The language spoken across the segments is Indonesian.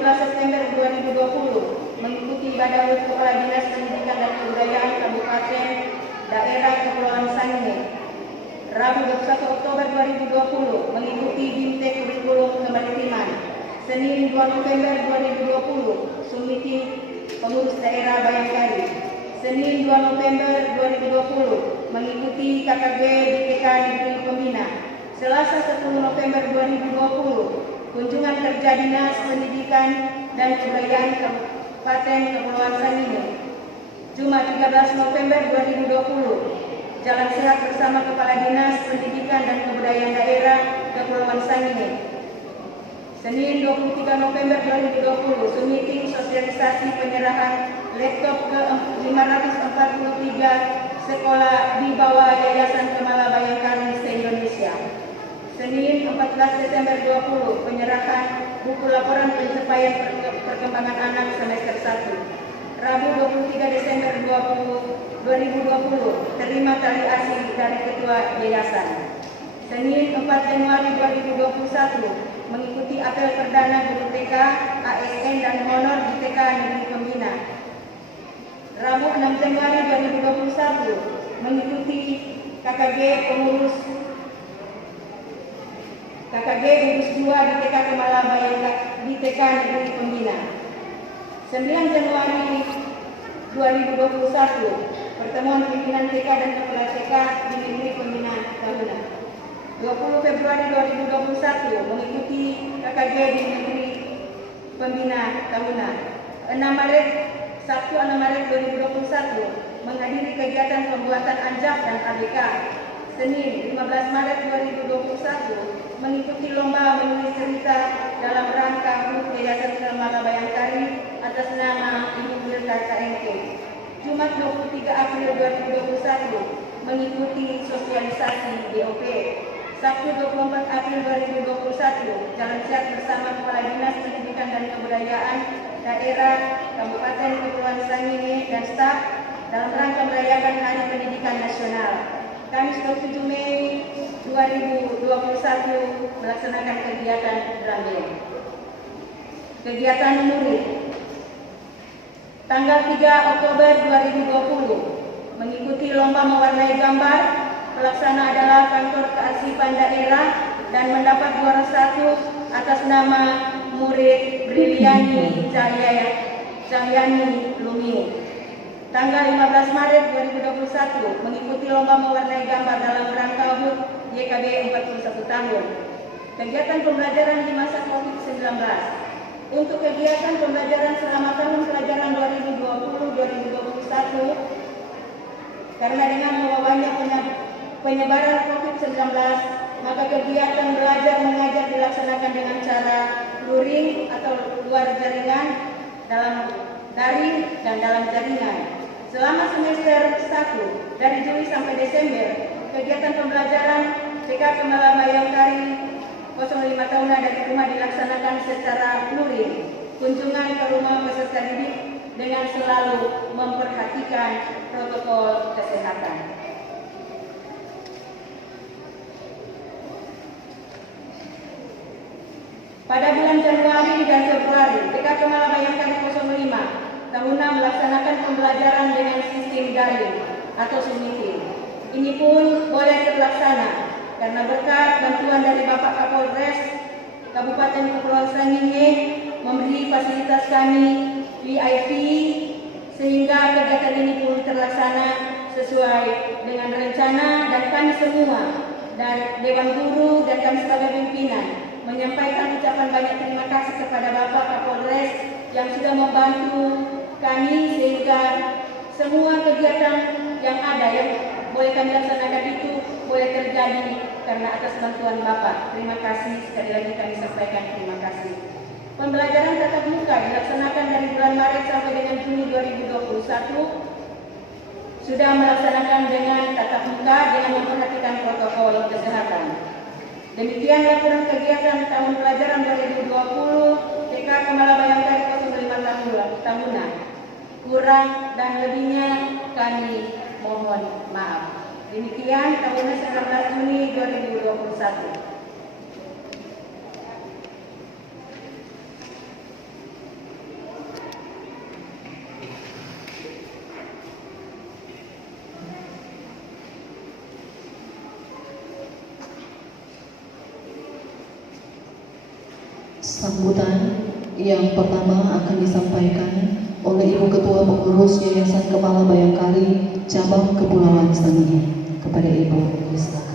17 September 2020 mengikuti ibadah hut Kepala Dinas Pendidikan dan Kebudayaan Kabupaten Daerah Kepulauan Sangihe. Rabu 21 Oktober 2020 mengikuti BIMTE Kurikulum Kemaritiman. Senin 2 November 2020 Sumiti Pengurus Daerah Bayangkari. Senin 2 November 2020 mengikuti KKG BPK Negeri Pembina. Selasa 10 November 2020 kunjungan kerja Dinas Pendidikan dan Kebudayaan Kabupaten Kepulauan Sangihe. Jumat 13 November 2020 jalan sehat bersama Kepala Dinas Pendidikan dan Kebudayaan Daerah Kepulauan Sangihe. Senin 23 November 2020 Sumiti sosialisasi penyerahan laptop ke 543 sekolah di bawah Yayasan Kemala Bayangkari se-Indonesia. Senin 14 Desember 20 penyerahan buku laporan pencapaian perkembangan anak semester 1. Rabu 23 Desember 2020 terima tali asih dari Ketua Yayasan. Senin 4 Januari 2021 mengikuti apel perdana guru TK, ASN dan honor di TK Negeri Pembina. Rabu 6 Januari 2021 mengikuti KKG gugus 2 di TK Kemala Bayangkari di TK Negeri Pembina. 9 Januari 2021 pertemuan pimpinan TK dan kepala TK di Negeri Pembina tahunan. 20 Februari 2021 mengikuti KKG di Negeri Pembina tahunan. 6 Maret Sabtu 6 Maret 2021 menghadiri kegiatan pembuatan anjak dan ABK. Senin 15 Maret 2021 mengikuti lomba menulis cerita dalam rangka HUT Yayasan Kemala Bayangkari atas nama Ibu Wirta KMK. Jumat 23 April 2021 mengikuti sosialisasi DOP. Sabtu 24 April 2021 jalan sehat bersama Kepala Dinas Pendidikan dan Kebudayaan Daerah Kabupaten Kepulauan Sangihe dan staf dalam rangka merayakan Hari Pendidikan Nasional. Kamis 27 Mei 2021 melaksanakan kegiatan drum band. Kegiatan murid. Tanggal 3 Oktober 2020 mengikuti lomba mewarnai gambar. Pelaksana adalah kantor kearsipan daerah dan mendapat juara 1 atas nama murid Briliani Cahyani Lumini. Tanggal 15 Maret 2021 mengikuti lomba mewarnai gambar dalam rangka HUT YKB 41 tahun. Kegiatan pembelajaran di masa COVID-19. Untuk kegiatan pembelajaran selama tahun pelajaran 2020-2021 karena dengan mewabahnya penyebaran COVID-19, maka kegiatan belajar mengajar dilaksanakan dengan cara luring atau luar jaringan, dalam daring dan dalam jaringan. Selama semester 1 dari Juli sampai Desember, kegiatan pembelajaran TK Kemala Bayangkari 05 Tahunan dari rumah dilaksanakan secara luring. Kunjungan ke rumah peserta didik dengan selalu memperhatikan protokol kesehatan. Pada bulan Januari dan Februari, TK Kemala Bayangkari 05 Tahunan melaksanakan pembelajaran dengan sistem daring atau Sumiti. Ini pun boleh terlaksana karena berkat bantuan dari Bapak Kapolres Kabupaten Kepulauan Sangihe memberi fasilitas kami VIP sehingga kegiatan ini pun terlaksana sesuai dengan rencana, dan kami semua dan Dewan Guru dan kami sebagai pimpinan menyampaikan ucapan banyak terima kasih kepada Bapak Kapolres yang sudah membantu kami sehingga semua kegiatan yang ada yang boleh kami laksanakan itu boleh terjadi karena atas bantuan Bapak. Terima kasih, sekali lagi kami sampaikan terima kasih. Pembelajaran tatap muka dilaksanakan dari bulan Maret sampai dengan Juni 2021 sudah melaksanakan dengan tatap muka dengan memperhatikan protokol kesehatan. Demikian laporan kegiatan tahun pelajaran 2020 TK Kemala Bayangkari 05 Tahunan. Kurang dan lebihnya kami mohon maaf. Demikian tahun 19 Juni 2021. Sambutan yang pertama akan disampaikan oleh Ibu Ketua Pengurus Yayasan Kemala Bayangkari Cabang Kepulauan Sangihe. Kepada Ibu, silakan.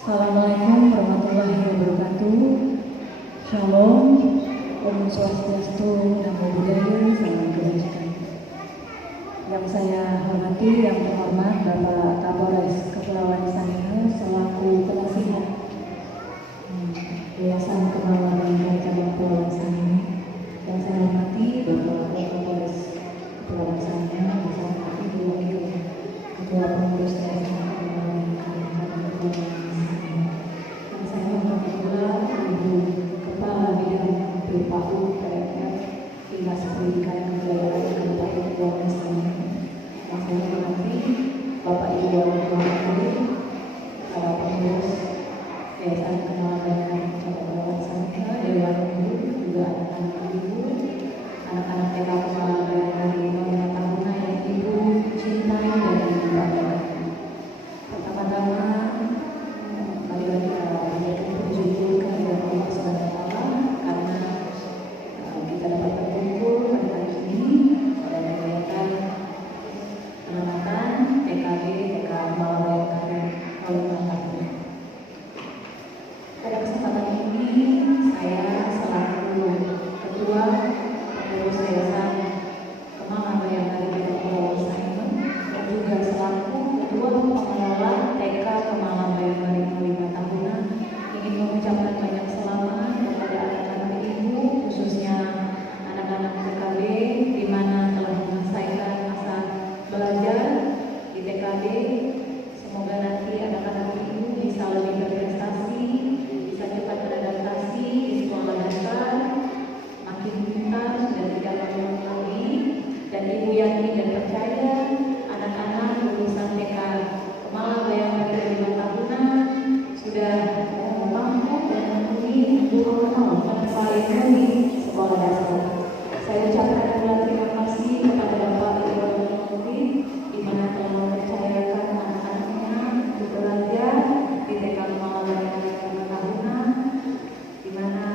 Assalamualaikum warahmatullahi wabarakatuh. Shalom, Om Swastiastu, Namo Buddhaya, salam kebajikan. Yang saya hormati, yang terhormat Bapak Kapolres Kepulauan Sangihe selaku penasihat Yayasan Kemala Bayangkari Cabang Kepulauan Sangihe. Yang saya hormati Bapak Kapolres Kepulauan Sangihe, yang saya hormati Wakil Ketua Pengurus Yayasan Kemala Bayangkari Cabang Kepulauan Sangihe. Yang saya hormati pula Ibu Kepala Bidang PPAU PMR Dinas Pendidikan Kebudayaan Kabupaten Kepulauan Sangihe. Yang saya hormati Bapak Ibu Wakil para pengurus Yayasan Kemala Bayangkari Cabang Kepulauan Sangihe, Dewan Guru, juga anak-anak ibu, anak-anak TK Kemala Bayangkari 5 Taruna yang ibu cintai dan ibu banggakan. Pertama-tama, mari kita panjatkan puji kehadirat Allah Subhanahu wa Ta'ala karena kita dapat berkumpul pada hari ini dan merayakan penamatan TKB TK Kemala Bayangkari 5 Taruna. Pada kesempatan ini saya selaku Ketua Pengurus Yayasan Kemala Bayangkari Cabang Kepulauan Sangihe dan juga selaku Ketua Pengelola TK Kemala Bayangkari 5 Taruna ingin mengucapkan banyak selamat kepada anak-anak ibu, khususnya anak-anak TKB di mana telah menyelesaikan masa belajar di TKB. Semoga nanti anak-anak ibu bisa lebih berprestasi, bisa cepat beradaptasi di sekolah dasar, makin pintar dan tidak mengeluh lagi. Dan ibu yakin dan percaya anak-anak lulusan TK Kemala Bayangkari 5 Taruna sudah mampu dan memenuhi norma menempati sekolah dasar. Saya ucapkan pula terima kasih kepada Bapak Ibu Menteri di mana telah mempercayakan anak-anaknya untuk belajar di TK Kemala Bayangkari 5 Taruna, di mana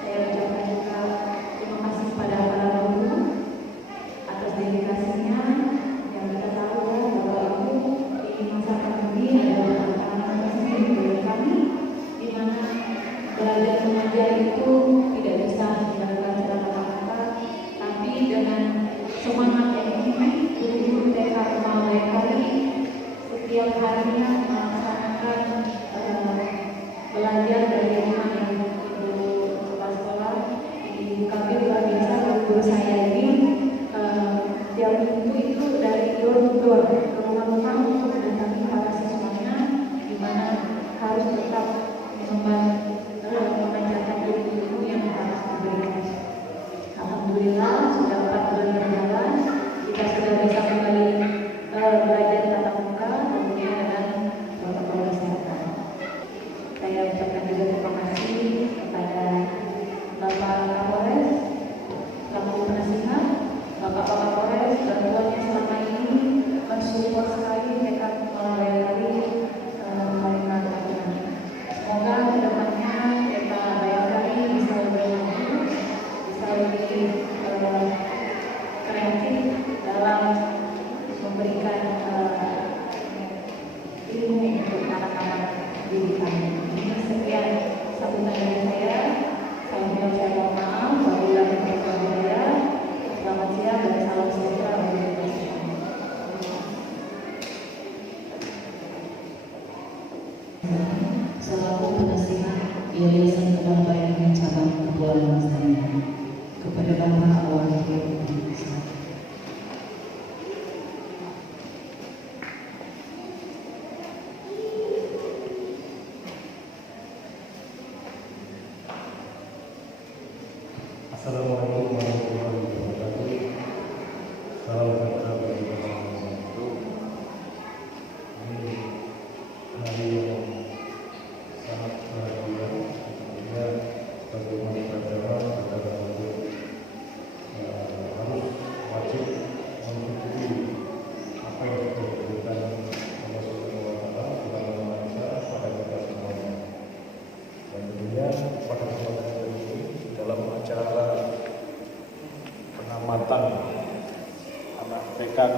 saya ucapkan juga terima kasih kepada para guru atas dedikasinya. Yang kita tahu ya Bapak Ibu, di masa pandemi adalah tantangan tersendiri bagi kami, di mana belajar mengajar itu tidak bisa dilakukan secara tatap, tapi dengan semangat yang tinggi, guru-guru TK Kemala Bayangkari setiap harinya melaksanakan belajar dari rumah yang ibu kepala sekolah di Kabir luar biasa. Guru saya ini tiap minggu itu dari door to door ke rumah-rumah untuk mendatangi para siswanya, di mana harus tetap memancarkan ilmu yang harus diberikan. Alhamdulillah sudah 4 bulan berjalan, kita sudah bisa kembali belajar tatap muka tentunya dengan protokol kesehatan. Saya ucapkan juga terima kasih kepada Bapak Kapolres selaku penasihat, Bapak Kapolres bantuannya selama ini mensupport sekali TK Kemala Bayangkari 5 Taruna. Semoga kedepannya TK Bayangkari bisa lebih maju, bisa lebih kreatif dalam memberikan ilmu untuk anak-anak didikan. Ini sekian sambutan dari saya. Saya mohon maaf apabila berbeda. Selamat siang dan salam sejahtera bagi kita semua. Selaku penasihat Yayasan Kemala Bayangkari Cabang Kepulauan Sangihe, kepada Bapak Wakil. Assalamualaikum warahmatullahi wabarakatuh. Salam sejahtera bagi kita semua. Ini hari yang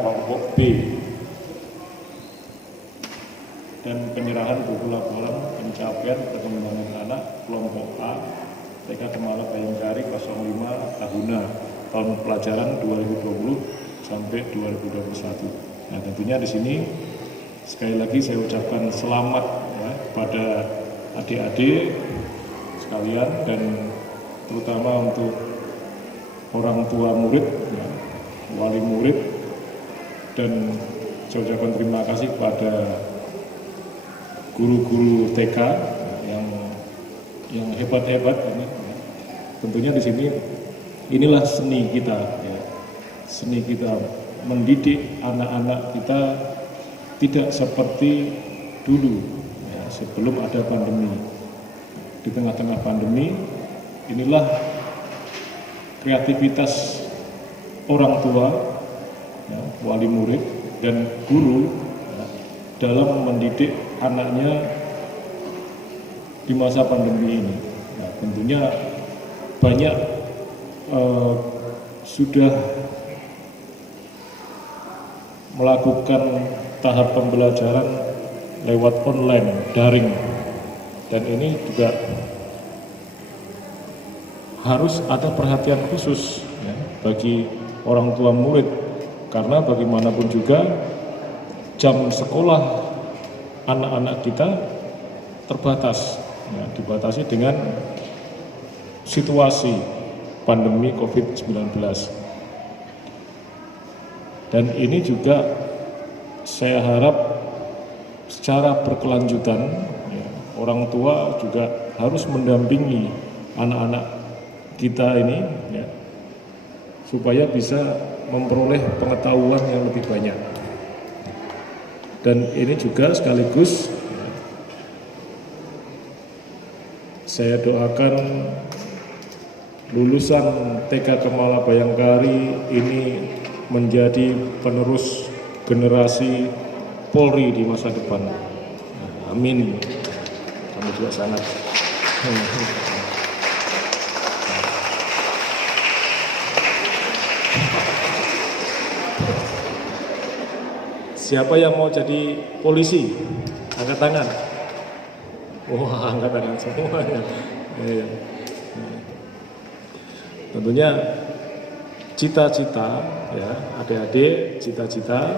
kelompok B, dan penyerahan buku laporan pencapaian perkembangan anak kelompok A TK Kemala Bayangkari 05 tahun pelajaran 2020 sampai 2021. Nah, tentunya di sini sekali lagi saya ucapkan selamat ya pada adik-adik sekalian dan terutama untuk orang tua murid, ya, wali murid, dan saya ucapkan terima kasih kepada guru-guru TK yang hebat-hebat. Ya. Tentunya di sini inilah seni kita, ya. Seni kita mendidik anak-anak kita tidak seperti dulu, ya, sebelum ada pandemi. Di tengah-tengah pandemi, inilah kreativitas orang tua, ya, wali murid dan guru, ya, dalam mendidik anaknya di masa pandemi ini. Nah, tentunya banyak sudah melakukan tahap pembelajaran lewat online, daring, dan ini juga harus ada perhatian khusus ya, bagi orang tua murid, karena bagaimanapun juga jam sekolah anak-anak kita terbatas, ya, dibatasi dengan situasi pandemi COVID-19. Dan ini juga saya harap secara berkelanjutan, ya, orang tua juga harus mendampingi anak-anak kita ini, ya, supaya bisa memperoleh pengetahuan yang lebih banyak. Dan ini juga sekaligus ya, saya doakan lulusan TK Kemala Bayangkari ini menjadi penerus generasi Polri di masa depan. Amin. Kami juga sangat. Siapa yang mau jadi polisi? Angkat tangan. Wah, angkat tangan semuanya. Ya. Tentunya cita-cita, ya, adik-adik, cita-cita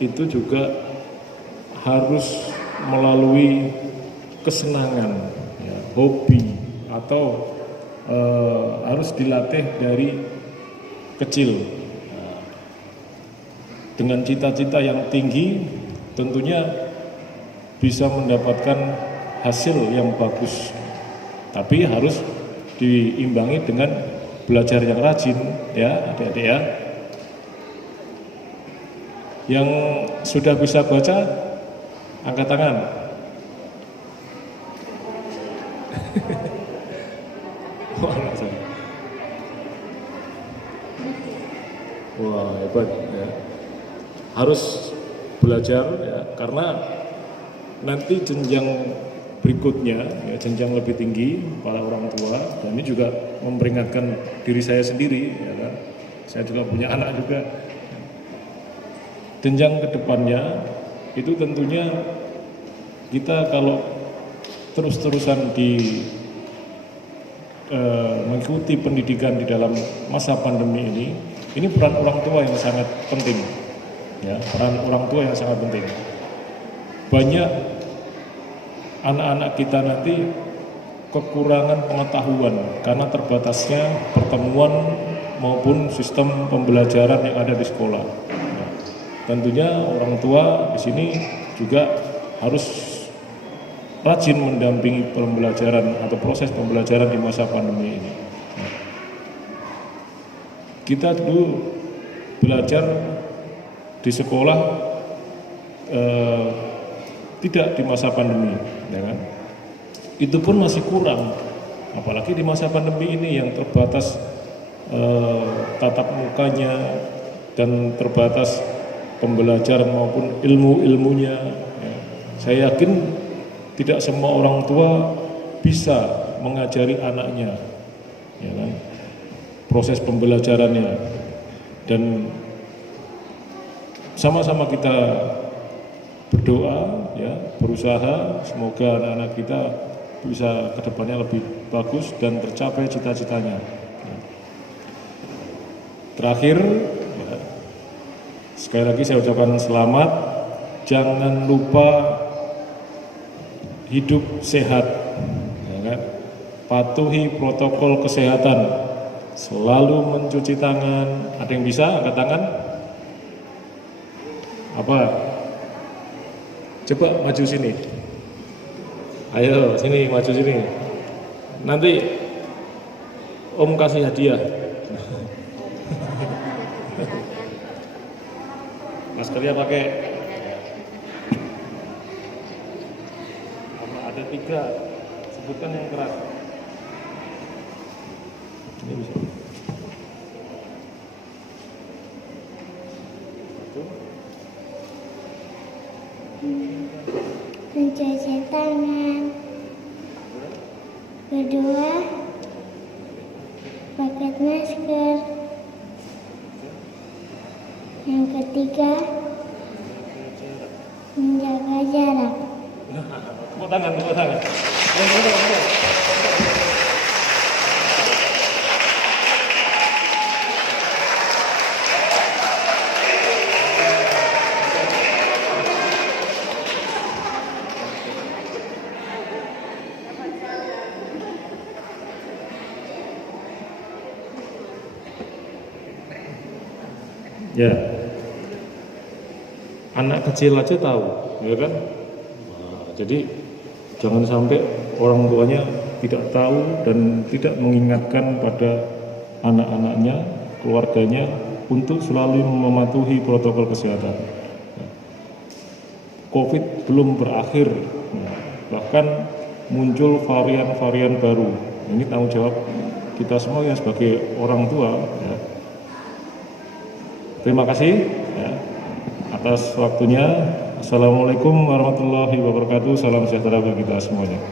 itu juga harus melalui kesenangan, ya, hobi, atau harus dilatih dari kecil. Nah, dengan cita-cita yang tinggi, tentunya bisa mendapatkan hasil yang bagus, tapi harus diimbangi dengan belajar yang rajin, ya adik-adik ya. Yang sudah bisa baca, angkat tangan. Wah, hebat ya. Harus belajar ya, karena nanti jenjang berikutnya, ya, jenjang lebih tinggi para orang tua, dan ini juga memperingatkan diri saya sendiri, ya kan? Saya juga punya anak juga. Jenjang kedepannya itu tentunya kita kalau terus-terusan mengikuti pendidikan di dalam masa pandemi ini peran orang tua yang sangat penting, ya, peran orang tua yang sangat penting. Banyak anak-anak kita nanti kekurangan pengetahuan karena terbatasnya pertemuan maupun sistem pembelajaran yang ada di sekolah. Nah, tentunya orang tua di sini juga harus rajin mendampingi pembelajaran atau proses pembelajaran di masa pandemi ini. Nah, kita dulu belajar di sekolah tidak di masa pandemi, ya kan? Itu pun masih kurang, apalagi di masa pandemi ini yang terbatas tatap mukanya dan terbatas pembelajaran maupun ilmu-ilmunya. Ya. Saya yakin tidak semua orang tua bisa mengajari anaknya, ya kan? Proses pembelajarannya, dan sama-sama kita berdoa, ya, berusaha semoga anak-anak kita bisa kedepannya lebih bagus dan tercapai cita-citanya. Terakhir, ya, sekali lagi saya ucapkan selamat. Jangan lupa hidup sehat, ya kan? Patuhi protokol kesehatan, selalu mencuci tangan. Ada yang bisa angkat tangan? Apa? Coba maju sini. Ayo sini, maju sini. Nanti Om kasih hadiah. Maskernya pakai. Ada 3. Sebutkan yang keras. Ini bisa. Mencuci tangan. Kedua, pakai masker. Yang ketiga, menjaga jarak. Tepuk tangan, tepuk tangan. Tepuk tangan. Ya, anak kecil aja tahu, ya kan? Nah, jadi jangan sampai orang tuanya tidak tahu dan tidak mengingatkan pada anak-anaknya, keluarganya untuk selalu mematuhi protokol kesehatan. COVID belum berakhir, bahkan muncul varian-varian baru. Ini tanggung jawab kita semua ya sebagai orang tua. Ya. Terima kasih ya, atas waktunya. Assalamualaikum warahmatullahi wabarakatuh. Salam sejahtera bagi kita semuanya.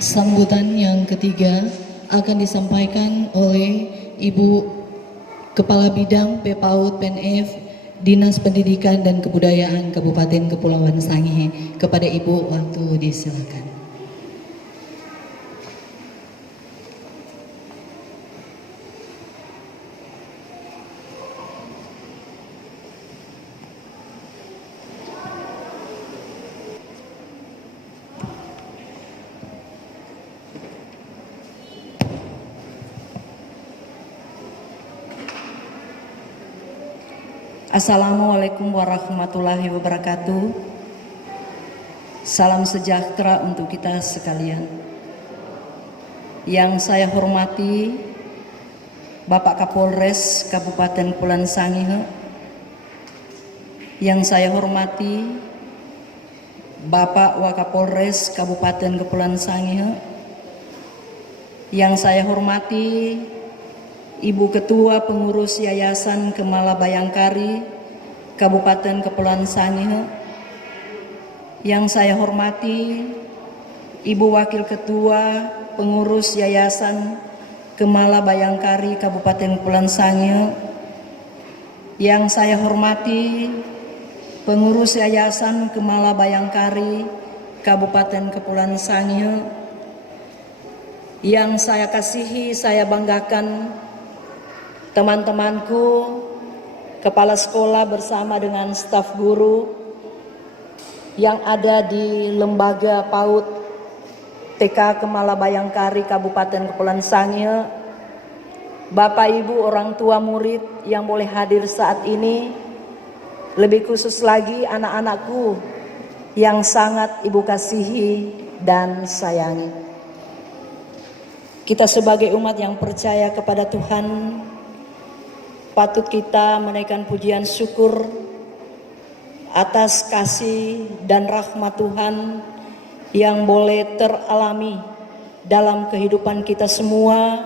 Sambutan yang ketiga akan disampaikan oleh Ibu Kepala Bidang PPAUD PNF Dinas Pendidikan dan Kebudayaan Kabupaten Kepulauan Sangihe. Kepada Ibu, waktu disilakan. Assalamualaikum warahmatullahi wabarakatuh. Salam sejahtera untuk kita sekalian. Yang saya hormati Bapak Kapolres Kabupaten Kepulauan Sangihe. Yang saya hormati Bapak Wakapolres Kabupaten Kepulauan Sangihe. Yang saya hormati Ibu Ketua Pengurus Yayasan Kemala Bayangkari Kabupaten Kepulauan Sangihe. Yang saya hormati Ibu Wakil Ketua Pengurus Yayasan Kemala Bayangkari Kabupaten Kepulauan Sangihe. Yang saya hormati Pengurus Yayasan Kemala Bayangkari Kabupaten Kepulauan Sangihe. Yang saya kasihi, saya banggakan teman-temanku, kepala sekolah bersama dengan staf guru yang ada di Lembaga PAUD TK Kemala Bayangkari Kabupaten Kepulauan Sangihe, Bapak Ibu orang tua murid yang boleh hadir saat ini, lebih khusus lagi anak-anakku yang sangat Ibu kasihi dan sayangi. Kita sebagai umat yang percaya kepada Tuhan, patut kita menaikkan pujian syukur atas kasih dan rahmat Tuhan yang boleh teralami dalam kehidupan kita semua,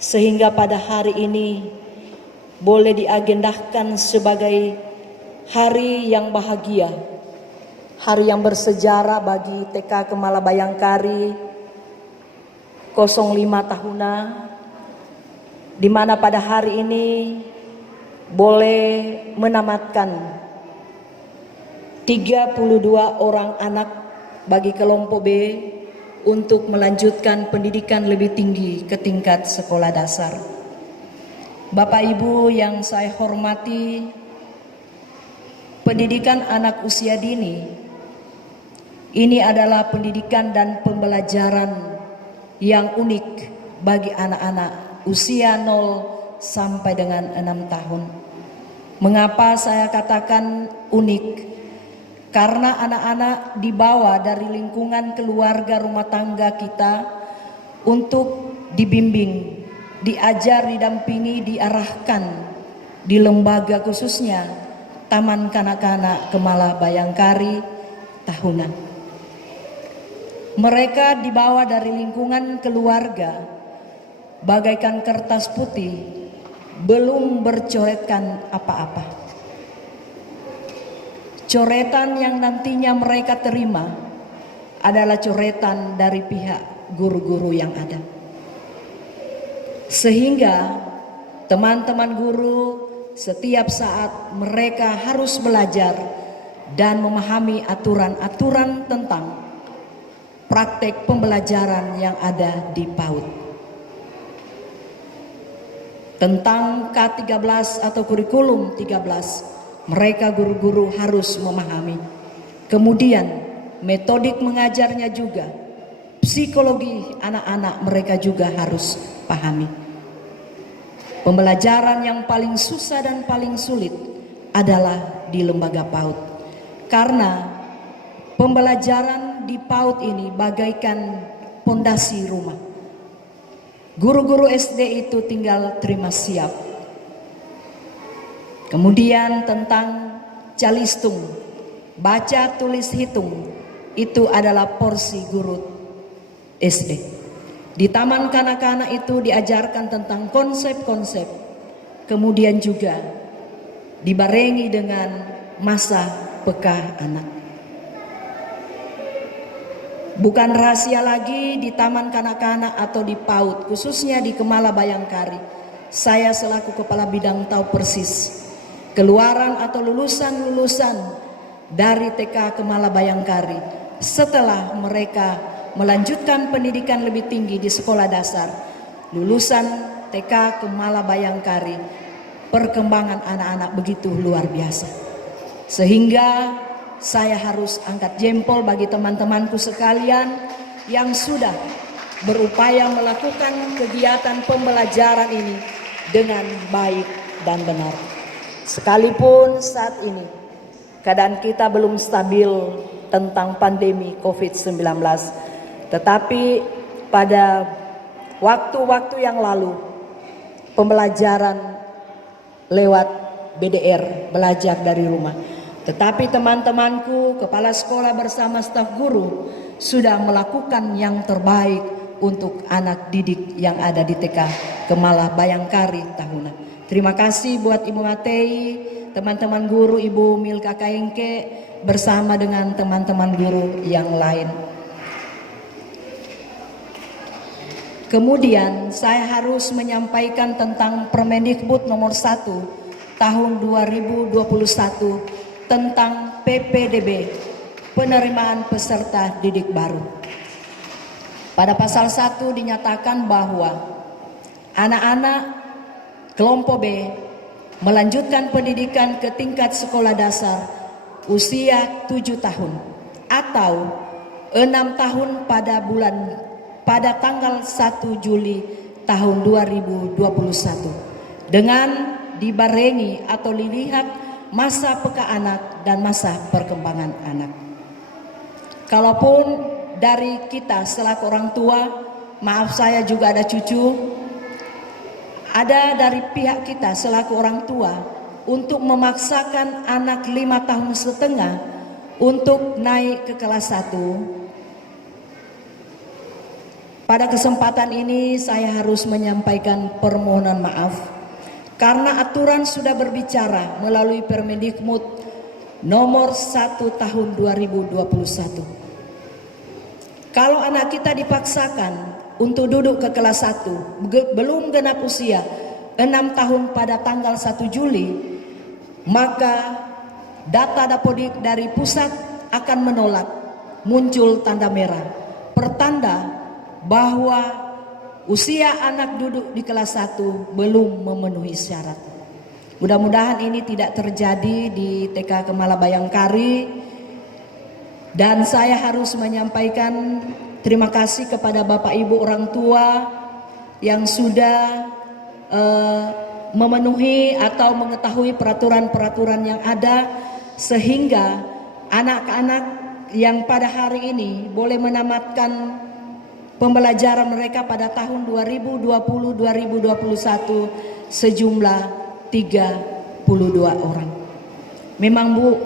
sehingga pada hari ini boleh diagendakan sebagai hari yang bahagia, hari yang bersejarah bagi TK Kemala Bayangkari Tahuna, di mana pada hari ini boleh menamatkan 32 orang anak bagi kelompok B untuk melanjutkan pendidikan lebih tinggi ke tingkat sekolah dasar. Bapak Ibu yang saya hormati, pendidikan anak usia dini ini adalah pendidikan dan pembelajaran yang unik bagi anak-anak usia 0 sampai dengan 6 tahun. Mengapa saya katakan unik? Karena anak-anak dibawa dari lingkungan keluarga rumah tangga kita untuk dibimbing, diajar, didampingi, diarahkan di lembaga khususnya Taman Kanak-kanak Kemala Bayangkari Tahuna. Mereka dibawa dari lingkungan keluarga bagaikan kertas putih, belum bercoretkan apa-apa. Coretan yang nantinya mereka terima adalah coretan dari pihak guru-guru yang ada. Sehingga teman-teman guru setiap saat mereka harus belajar dan memahami aturan-aturan tentang praktek pembelajaran yang ada di PAUD. Tentang K13 atau kurikulum 13, mereka guru-guru harus memahami. Kemudian metodik mengajarnya juga, psikologi anak-anak mereka juga harus pahami. Pembelajaran yang paling susah dan paling sulit adalah di lembaga PAUD. Karena pembelajaran di PAUD ini bagaikan pondasi rumah. Guru-guru SD itu tinggal terima siap. Kemudian tentang calistung, baca tulis hitung, itu adalah porsi guru SD. Di Taman Kanak-kanak itu diajarkan tentang konsep-konsep, kemudian juga dibarengi dengan masa peka anak. Bukan rahasia lagi di Taman Kanak-kanak atau di PAUD, khususnya di Kemala Bayangkari, saya selaku kepala bidang tahu persis keluaran atau lulusan-lulusan dari TK Kemala Bayangkari setelah mereka melanjutkan pendidikan lebih tinggi di sekolah dasar, lulusan TK Kemala Bayangkari, perkembangan anak-anak begitu luar biasa. Sehingga saya harus angkat jempol bagi teman-temanku sekalian yang sudah berupaya melakukan kegiatan pembelajaran ini dengan baik dan benar. Sekalipun saat ini keadaan kita belum stabil tentang pandemi COVID-19, tetapi pada waktu-waktu yang lalu pembelajaran lewat BDR, belajar dari rumah. Tetapi teman-temanku, kepala sekolah bersama staf guru sudah melakukan yang terbaik untuk anak didik yang ada di TK Kemala Bayangkari Tahuna. Terima kasih buat Ibu Matei, teman-teman guru, Ibu Milka Kaingke, bersama dengan teman-teman guru yang lain. Kemudian saya harus menyampaikan tentang Permendikbud nomor 1 tahun 2021 tentang PPDB, penerimaan peserta didik baru. Pada pasal 1 dinyatakan bahwa anak-anak kelompok B melanjutkan pendidikan ke tingkat sekolah dasar usia 7 tahun atau 6 tahun pada tanggal 1 Juli tahun 2021 dengan dibarengi atau dilihat masa peka anak dan masa perkembangan anak. Kalaupun dari kita selaku orang tua, maaf saya juga ada cucu, ada dari pihak kita selaku orang tua untuk memaksakan anak 5 tahun setengah untuk naik ke kelas 1. Pada kesempatan ini saya harus menyampaikan permohonan maaf karena aturan sudah berbicara melalui Permendikbud nomor 1 tahun 2021. Kalau anak kita dipaksakan untuk duduk ke kelas 1 belum genap usia 6 tahun pada tanggal 1 Juli, maka data Dapodik dari pusat akan menolak, muncul tanda merah, pertanda bahwa usia anak duduk di kelas 1 belum memenuhi syarat. Mudah-mudahan ini tidak terjadi di TK Kemala Bayangkari, dan saya harus menyampaikan terima kasih kepada Bapak Ibu orang tua yang sudah memenuhi atau mengetahui peraturan-peraturan yang ada, sehingga anak-anak yang pada hari ini boleh menamatkan pembelajaran mereka pada tahun 2020-2021 sejumlah 32 orang. Memang Bu,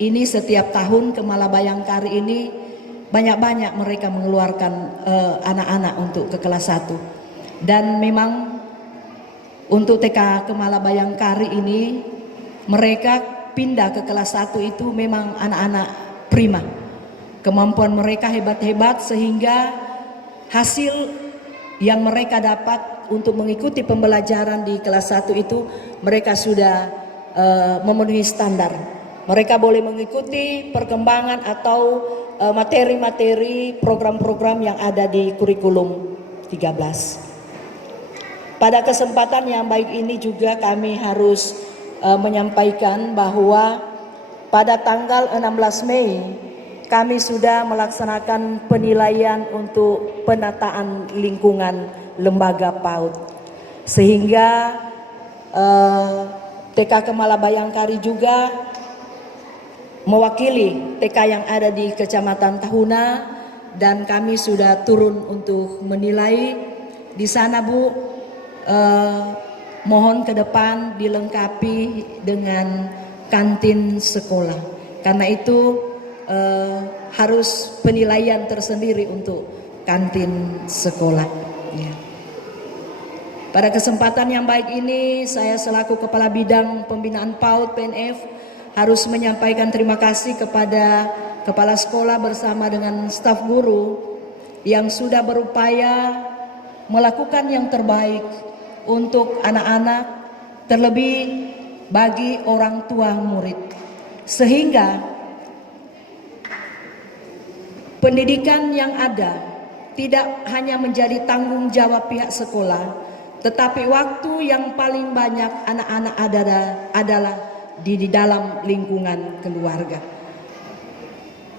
ini setiap tahun Kemala Bayangkari ini banyak-banyak mereka mengeluarkan anak-anak untuk ke kelas 1. Dan memang untuk TK Kemala Bayangkari ini mereka pindah ke kelas 1 itu memang anak-anak prima. Kemampuan mereka hebat-hebat sehingga hasil yang mereka dapat untuk mengikuti pembelajaran di kelas 1 itu mereka sudah memenuhi standar. Mereka boleh mengikuti perkembangan atau materi-materi program-program yang ada di kurikulum 13. Pada kesempatan yang baik ini juga kami harus menyampaikan bahwa pada tanggal 16 Mei kami sudah melaksanakan penilaian untuk penataan lingkungan lembaga PAUD, sehingga TK Kemala Bayangkari juga mewakili TK yang ada di Kecamatan Tahuna, dan kami sudah turun untuk menilai di sana Bu. Mohon ke depan dilengkapi dengan kantin sekolah, karena itu harus penilaian tersendiri untuk kantin sekolah ya. Pada kesempatan yang baik ini, saya selaku Kepala Bidang Pembinaan PAUD PNF harus menyampaikan terima kasih kepada Kepala Sekolah bersama dengan staf guru yang sudah berupaya melakukan yang terbaik untuk anak-anak, terlebih bagi orang tua murid, sehingga pendidikan yang ada tidak hanya menjadi tanggung jawab pihak sekolah, tetapi waktu yang paling banyak anak-anak adalah di dalam lingkungan keluarga.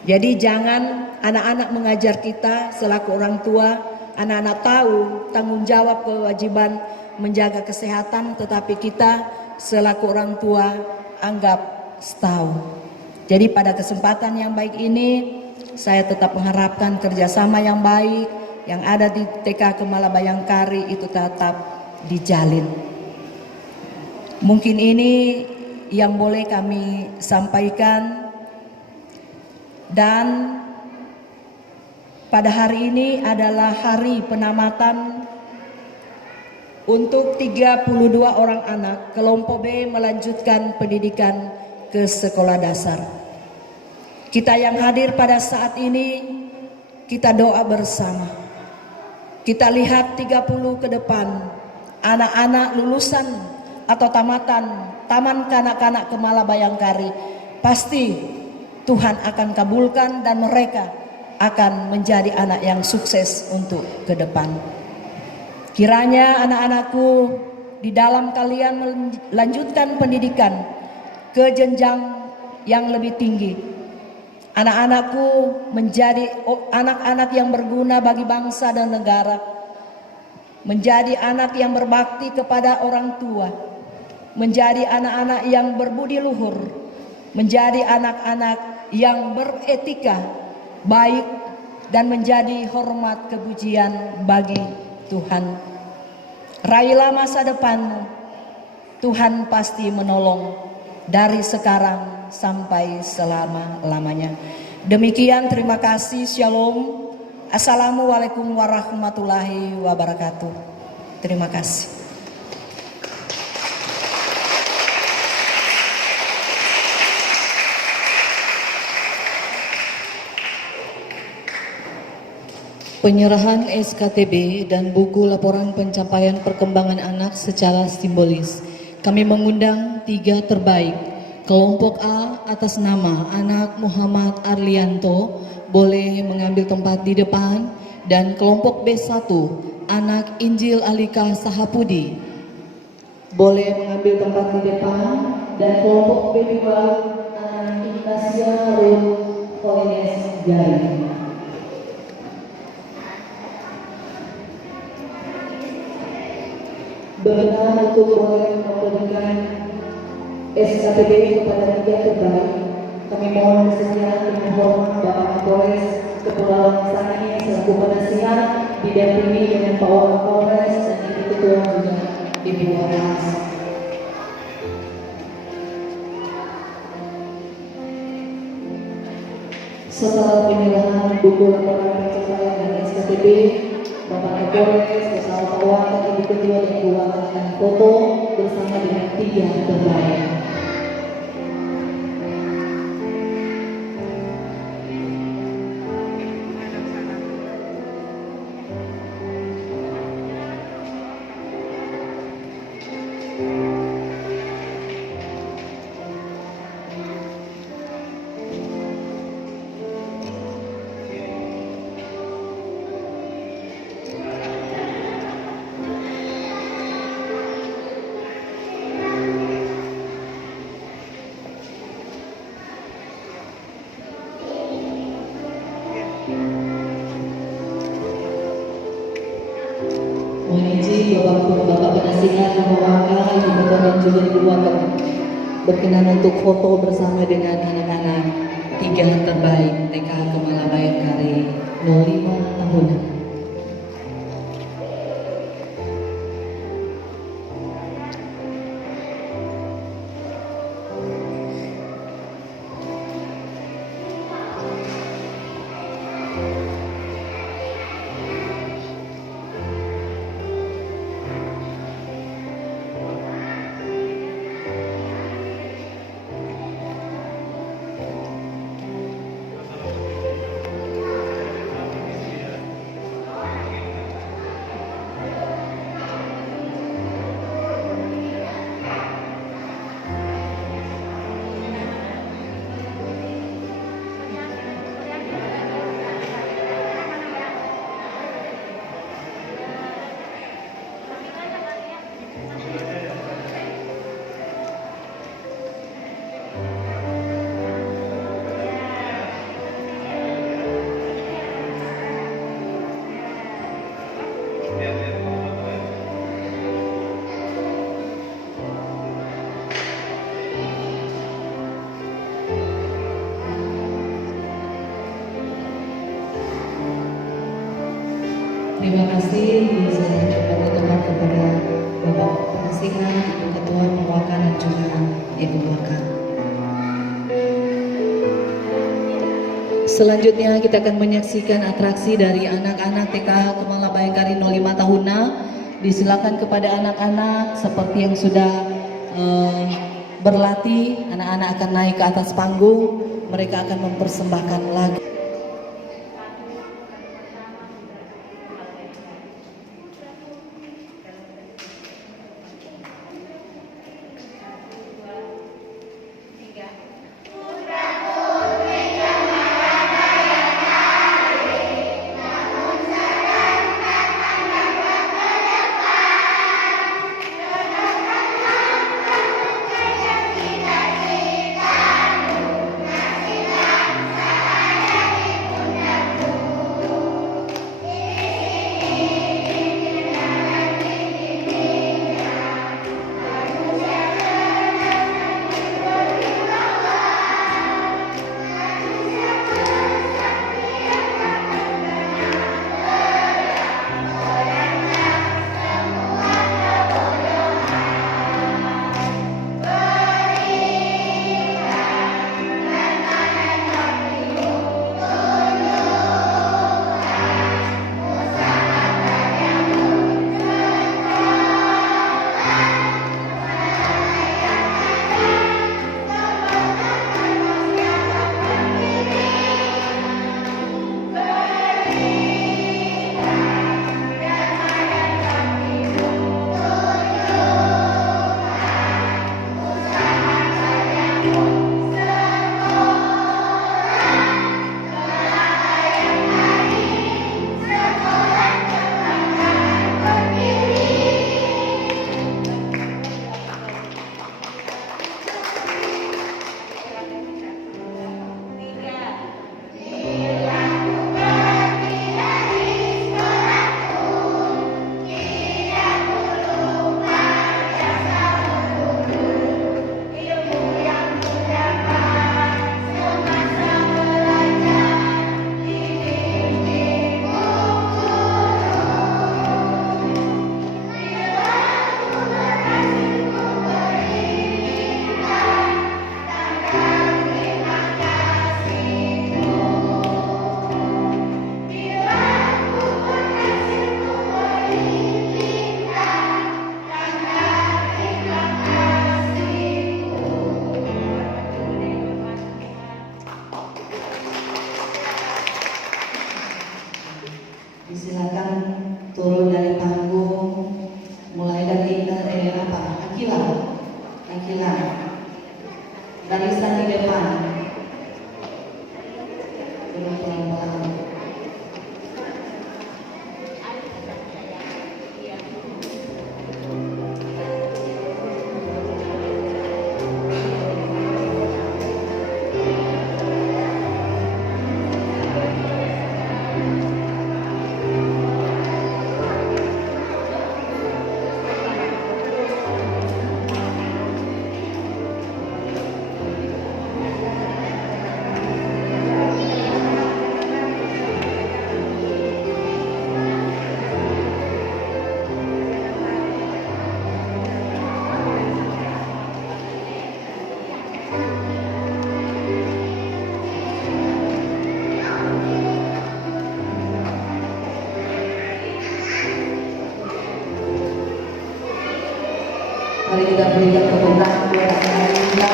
Jadi jangan anak-anak mengajar kita selaku orang tua, anak-anak tahu tanggung jawab kewajiban menjaga kesehatan, tetapi kita selaku orang tua anggap tahu. Jadi pada kesempatan yang baik ini, saya tetap mengharapkan kerjasama yang baik yang ada di TK Kemala Bayangkari itu tetap dijalin. Mungkin ini yang boleh kami sampaikan, dan pada hari ini adalah hari penamatan untuk 32 orang anak kelompok B melanjutkan pendidikan ke sekolah dasar. Kita yang hadir pada saat ini, kita doa bersama. Kita lihat 30 ke depan, anak-anak lulusan atau taman kanak-kanak Kemala Bayangkari, pasti Tuhan akan kabulkan dan mereka akan menjadi anak yang sukses untuk ke depan. Kiranya anak-anakku di dalam kalian melanjutkan pendidikan ke jenjang yang lebih tinggi. Anak-anakku menjadi anak-anak yang berguna bagi bangsa dan negara, menjadi anak yang berbakti kepada orang tua, menjadi anak-anak yang berbudi luhur, menjadi anak-anak yang beretika baik, dan menjadi hormat kepujian bagi Tuhan. Raihlah masa depanmu, Tuhan pasti menolong dari sekarang sampai selama-lamanya. Demikian, terima kasih. Shalom. Assalamualaikum warahmatullahi wabarakatuh. Terima kasih. Penyerahan SKTB dan buku laporan pencapaian perkembangan anak secara simbolis. Kami mengundang 3 terbaik. Kelompok A atas nama anak Muhammad Arlianto boleh mengambil tempat di depan, dan kelompok B1 anak Injil Alika Sahapudi boleh mengambil tempat di depan, dan kelompok B2 anak Ignacia Ruth Polines Jari. Berkenan untuk boleh memberikan SKTB kepada 3 terbaik. Kami mohon bersedia dengan hormat Bapak Kapolres Kepulauan Sangihe selaku penasihat, didampingi dengan Pak Wakapolres dan Ibu Ketua juga Ibu Waras. Setelah penyerahan buku laporan pencapaian dan SKTB, Bapak Kapolres bersama Pak Wakil, Ibu Ketua dan Ibu Waras akan foto bersama dengan 3 terbaik. Mohon izin Bapak Penasihat, Ibu Wakil, Ibu Ketua dan juga Ibu Wakil berkenan untuk foto bersama dengan anak-anak 3 terbaik TK Kemala Bayangkari 05 tahunan. Terima kasih. Saya kembali tempat kepada Bapak Penasihat, Ibu Ketua, Wakil dan juga Ibu Wakil. Selanjutnya kita akan menyaksikan atraksi dari anak-anak TK Kemala Bayangkari 05 Tahuna. Disilakan kepada anak-anak seperti yang sudah berlatih, anak-anak akan naik ke atas panggung. Mereka akan mempersembahkan lagu. Saya Disilakan turun dari panggung, mulai dari Akila, barisan di depan, turun pelan-pelan. Mari kita berikan tepuk tangan buat anak-anak kita.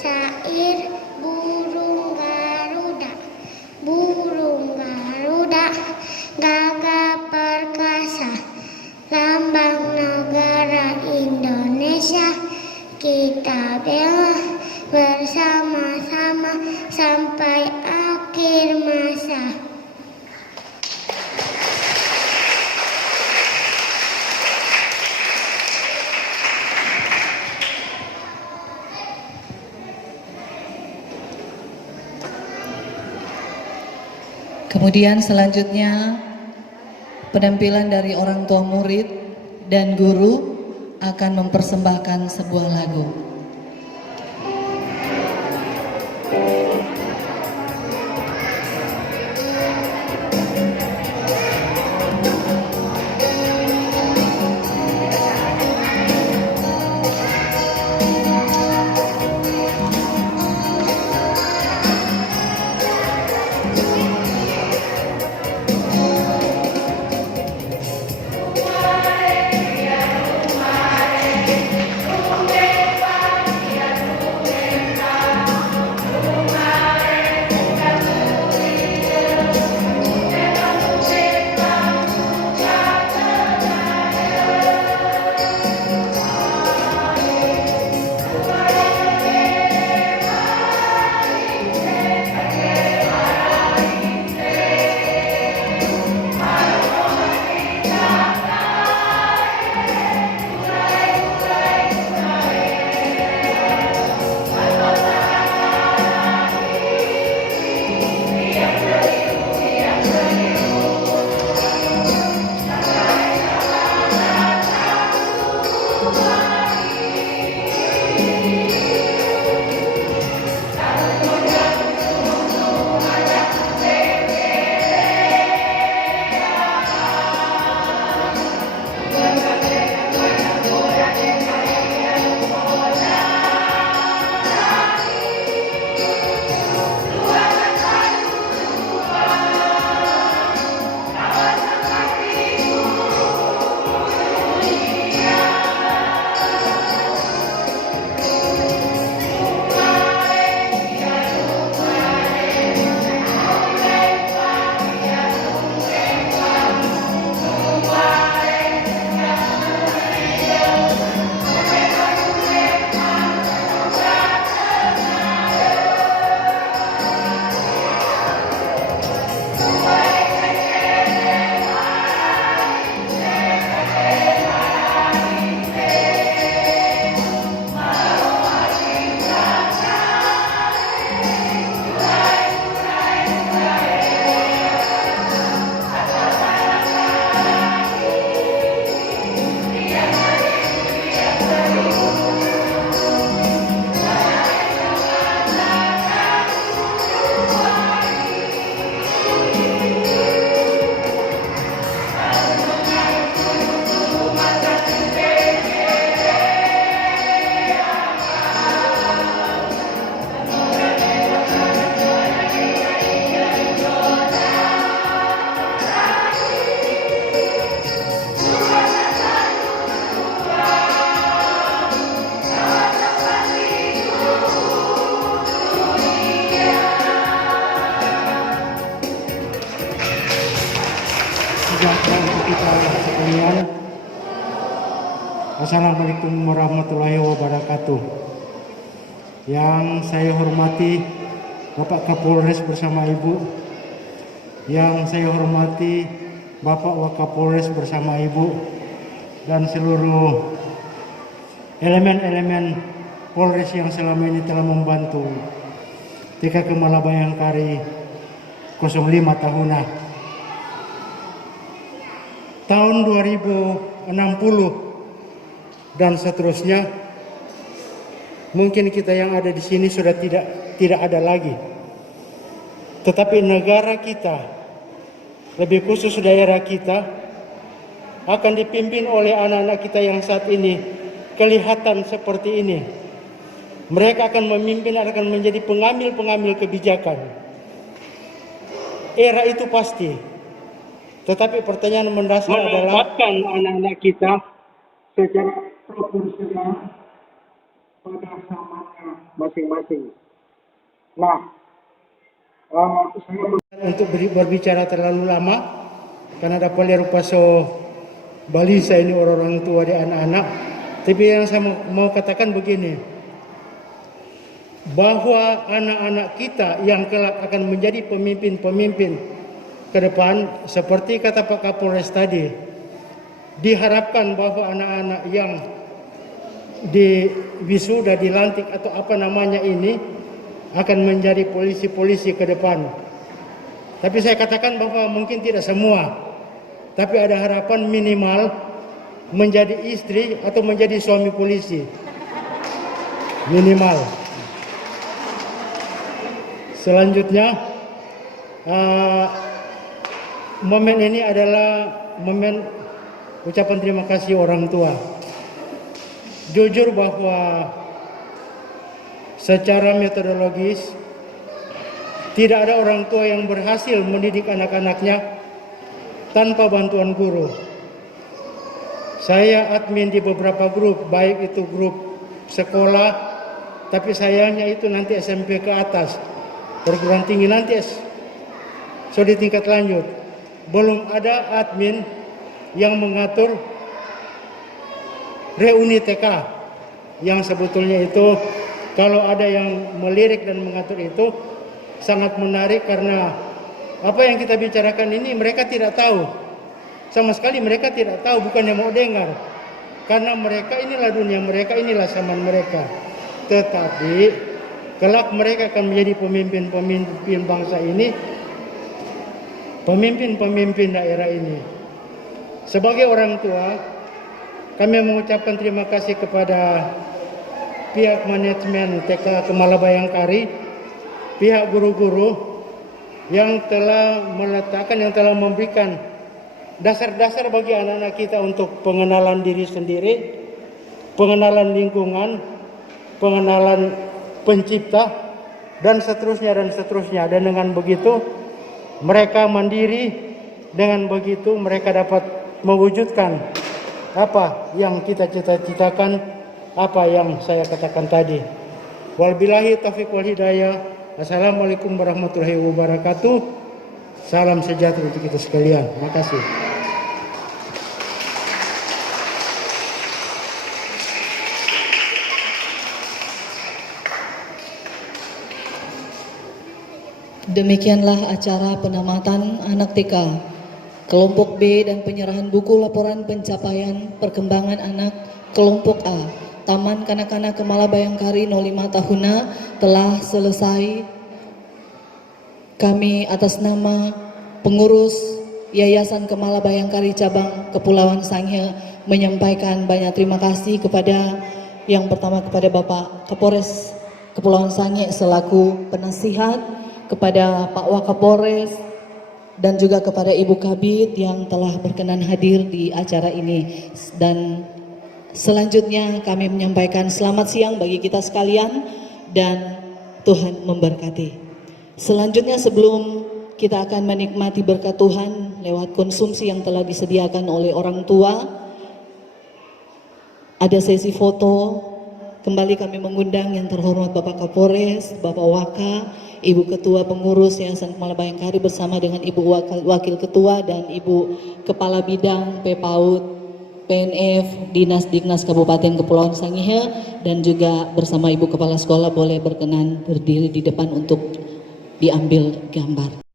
Syair burung Garuda gagah perkasa, lambang negara Indonesia, kita bela bersama-sama sampai akhir masa. Kemudian selanjutnya penampilan dari orang tua murid dan guru akan mempersembahkan sebuah lagu. Rumah Allah sekalian. Assalamualaikum warahmatullahi wabarakatuh. Yang saya hormati Bapak Kapolres bersama Ibu, yang saya hormati Bapak Wakapolres bersama Ibu, dan seluruh elemen-elemen Polres yang selama ini telah membantu TK Kemala Bayangkari 05 Tahuna. Tahun 2060 dan seterusnya, mungkin kita yang ada di sini sudah tidak ada lagi. Tetapi negara kita, lebih khusus daerah kita, akan dipimpin oleh anak-anak kita yang saat ini kelihatan seperti ini. Mereka akan memimpin, akan menjadi pengambil kebijakan. Era itu pasti. Tetapi pertanyaan mendasar adalah anak-anak kita secara proporsional pada samanya masing-masing. Nah, saya untuk berbicara terlalu lama karena ada paliru paso balisa ini orang-orang tua di anak-anak. Tapi yang saya mau katakan begini, bahwa anak-anak kita yang kelak akan menjadi pemimpin-pemimpin ke depan, seperti kata Pak Kapolres tadi, diharapkan bahwa anak-anak yang wisuda, dilantik atau apa namanya ini akan menjadi polisi-polisi ke depan. Tapi saya katakan bahwa mungkin tidak semua, tapi ada harapan minimal menjadi istri atau menjadi suami polisi, minimal. Selanjutnya, momen ini adalah momen ucapan terima kasih orang tua. Jujur bahwa secara metodologis tidak ada orang tua yang berhasil mendidik anak-anaknya tanpa bantuan guru. Saya admin di beberapa grup, baik itu grup sekolah, tapi sayangnya itu nanti SMP ke atas, perguruan tinggi nanti so di tingkat lanjut. Belum ada admin yang mengatur reuni TK, yang sebetulnya itu kalau ada yang melirik dan mengatur itu sangat menarik, karena apa yang kita bicarakan ini mereka tidak tahu. Sama sekali mereka tidak tahu, bukannya mau dengar. Karena mereka inilah dunia mereka, inilah zaman mereka. Tetapi kelak mereka akan menjadi pemimpin-pemimpin bangsa ini, pemimpin-pemimpin daerah ini. Sebagai orang tua, kami mengucapkan terima kasih kepada pihak manajemen TK Kemala Bayangkari, pihak guru-guru yang telah meletakkan, yang telah memberikan dasar-dasar bagi anak-anak kita untuk pengenalan diri sendiri, pengenalan lingkungan, pengenalan pencipta, dan seterusnya dan seterusnya. Dan dengan begitu mereka mandiri, dengan begitu mereka dapat mewujudkan apa yang kita cita-citakan, apa yang saya katakan tadi. Wabillahi taufiq wal hidayah. Assalamualaikum warahmatullahi wabarakatuh. Salam sejahtera untuk kita sekalian. Terima kasih. Demikianlah acara penamatan anak TK Kelompok B dan penyerahan buku laporan pencapaian perkembangan anak Kelompok A Taman Kanak-kanak Kemala Bayangkari 05 Tahuna telah selesai. Kami atas nama pengurus Yayasan Kemala Bayangkari Cabang Kepulauan Sangihe menyampaikan banyak terima kasih kepada yang pertama kepada Bapak Kapolres Kepulauan Sangihe selaku penasihat, kepada Pak Wakapolres, dan juga kepada Ibu Kabid yang telah berkenan hadir di acara ini. Dan selanjutnya kami menyampaikan selamat siang bagi kita sekalian dan Tuhan memberkati. Selanjutnya sebelum kita akan menikmati berkat Tuhan lewat konsumsi yang telah disediakan oleh orang tua, ada sesi foto kembali kami mengundang yang terhormat Bapak Kapolres, Bapak Waka, Ibu Ketua Pengurus Yayasan Kemala Bayangkari bersama dengan Ibu Wakil Ketua dan Ibu Kepala Bidang PPAUD PNF Dinas Dignas Kabupaten Kepulauan Sangihe, dan juga bersama Ibu Kepala Sekolah boleh berkenan berdiri di depan untuk diambil gambar.